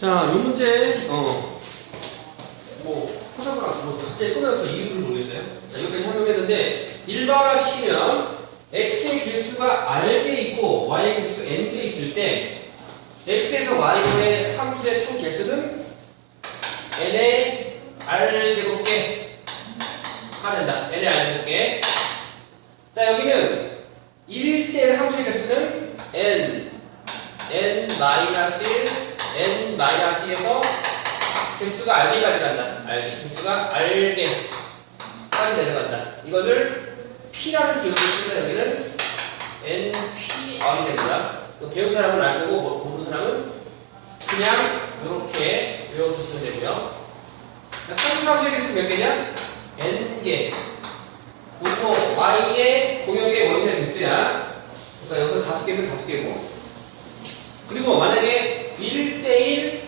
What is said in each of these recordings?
자, 이 문제, 어, 뭐, 하다가 뭐 갑자기 끊어서 이유를 모르겠어요. 자, 여기까지 설명했는데, 일반화시키면 x의 개수가 r개 있고 y의 개수가 n개 있을 때, x에서 y의 함수의 총 개수는 n의 r제곱개 가 된다. n의 r제곱개. 자, 여기는 1대 함수의 개수는 n, n 마이너스 1, n 마이너스 2에서 개수가 r개까지 간다. r개. 개수가 r개까지 내려간다. 이것을 p라는 기호를 쓰면 여기는 npr이 됩니다. 그 배운 사람은 알고 모- 모르는 사람은 그냥 이렇게 외워두시면 되고요. 삼수함수의 개수 몇 개냐? n개. 그리고 y의 공역의 원소의 개수야. 그러니까 여기서 다섯 개면 다섯 개고. 그리고 만약에 1대1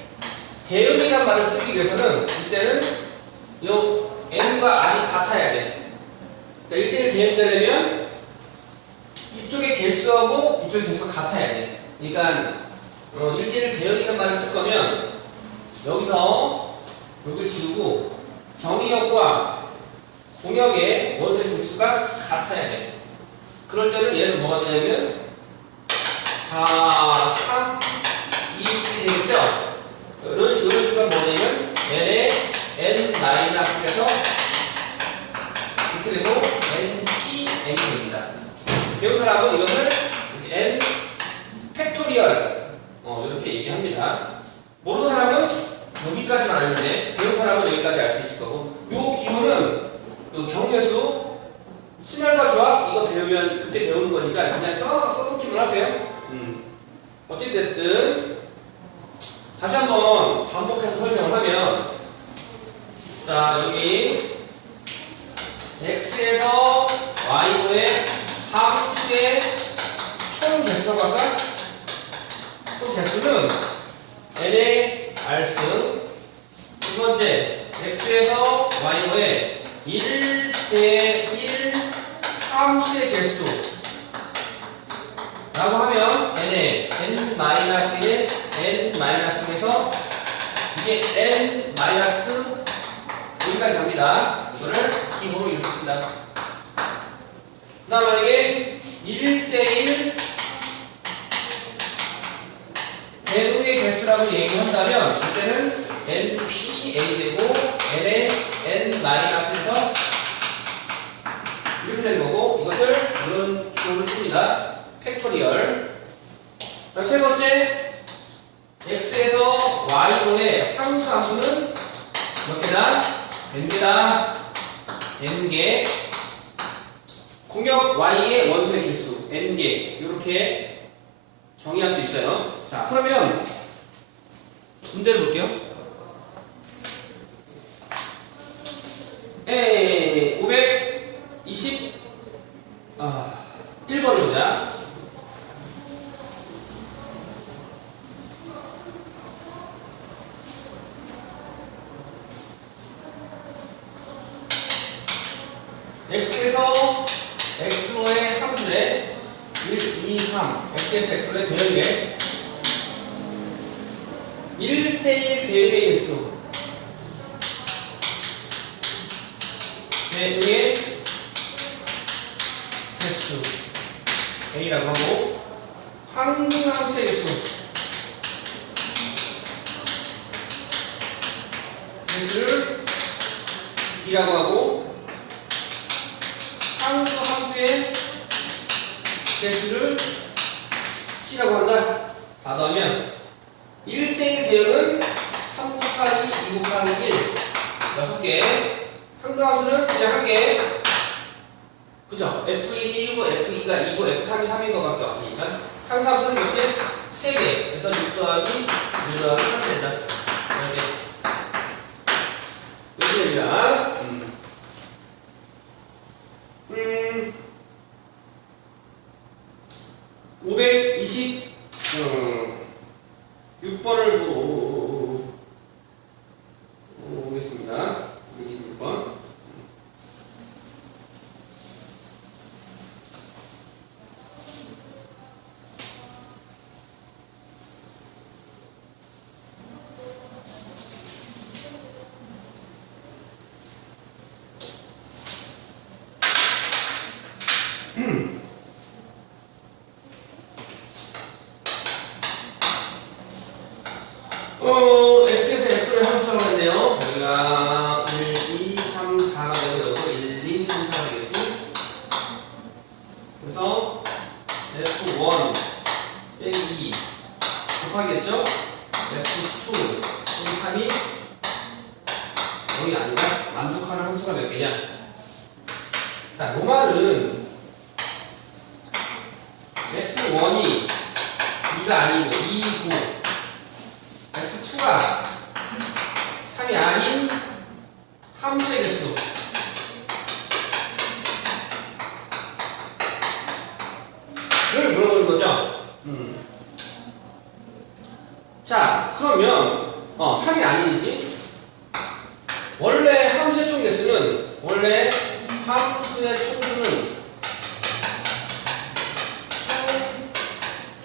대응이라는 말을 쓰기 위해서는 이때는 요 n과 r이 같아야 돼. 그러니까 1대1 대응 되려면 이쪽의 개수하고 이쪽의 개수가 같아야 돼. 그러니까 어, 1대1 대응이라는 말을 쓸 거면 여기서 여기를 지우고 정의역과 공역의 원소의 개수가 같아야 돼. 그럴 때는 얘는 뭐가 되냐면 4, 3, 2, 1이 되겠죠? 이런, 식- 이런 식으로 뭐냐면 n의 n 마이너스에서 이렇게 되고 np, n이 됩니다. 배운 사람은 이것을 n 팩토리얼 어, 이렇게 얘기합니다. 모르는 사람은 여기까지만 알는데 배운 사람은 여기까지 알 수 있을 거고 요 기호는 그 경우의 순열과 조합 이거 배우면 그때 배우는 거니까 그냥 써 써놓기만 하세요. 음. 어찌됐든 다시 한번 반복해서 설명을 하면 자 여기 x에서 y분의 함수의 총 개수라고 할까? 총 개수는 n의 r승 두 번째 x에서 y분의 1대 1 함수의 개수 라고 하면 n의 n-1 여기까지 갑니다. 이거를 기호로 이렇게 쓴다. 그 다음 만약에 1대1 대우의 개수라고 얘기한다면 그때는 np n이 되고 n의 n 마이너스에서 이렇게 되는 거고 이것을 이런 기호를 씁니다. 팩토리얼. 세 번째 x에서 y로의 상수 함수는 몇 개다? N개다. n개. 공역 y의 원소의 개수 n개 이렇게 정의할 수 있어요. 자 그러면 문제를 볼게요. 에 520 아, 1번을 보자. X에서 x로의 함수에 1, 2, 3 x에서 x로의 대응에 1대1 대응의 개수 대응의 개수 A라고 하고 항등함수의 개수 개수를 B라고 하고 상수 함수의 개수를 C라고 한다. 다 더하면 1대1 대응은 3 곱하기 2 곱하기 1 6개 항등함수는 그냥 1개 그죠? F1이 1이고 F2가 2고 F3이 3인 것 밖에 없으니까 상수함수는 몇 개? 3개 그래서 6 더하기 1 더하기 3 된다 이렇게 됩니다 음. 음, 520, 어, 6번을 보, 어, x에서 x를 함수라고 했네요. 우리가 1, 2, 3, 4가 되는 거고 1, 2, 3, 4가 되겠지? 그래서 f1 빼기 2 곱하겠죠? f2 빼기 3이 0이 아니라 만족하는 함수가 몇 개냐? 자, 로마는 f1이 2가 아니고 e 2, 9 함수의 개수 를 물어보는 거죠. 음. 자, 그러면 어, 3이 아니지? 원래 함수의 총 개수는 원래 함수의 총수는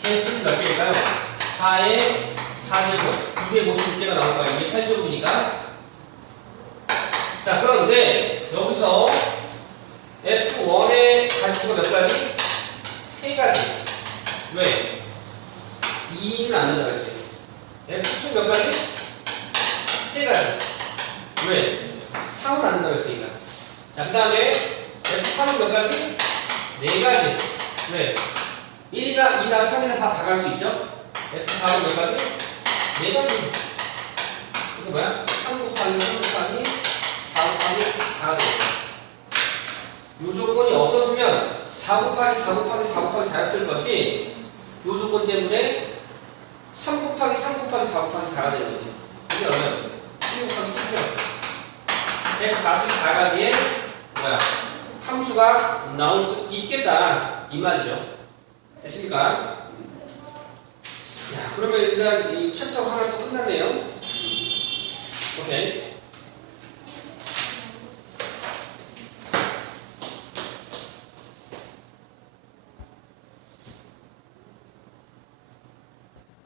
총 개수는 몇 개일까요? 4의 4제곱 256개가 나올 거예요. 이게 8제곱이니까 자 그런데 여기서 F1의 가지수가 몇 가지? 세 가지 왜? 2는 안 된다 그랬지 F2 몇 가지? 세 가지 왜? 3은 안 된다 그랬으니까 자 그 다음에 F3은 몇 가지? 네 가지 왜? 1이나 2나 3이나 다다갈 수 있죠? F4는 몇 가지? 네 가지. 이거 뭐야? 3 곱하기 3 곱하기 4 곱하기 4가 되겠다. 요 조건이 없었으면 4 곱하기 4 곱하기 4 곱하기 4였을 것이 요 조건 때문에 144가 되는 거지. 이게 얼마야? 16 곱하기 16. 144가지의 뭐야? 함수가 나올 수 있겠다. 이 말이죠. 됐습니까? 야, 그러면 일단 이 챕터 하나 또 끝났네요. 오케이.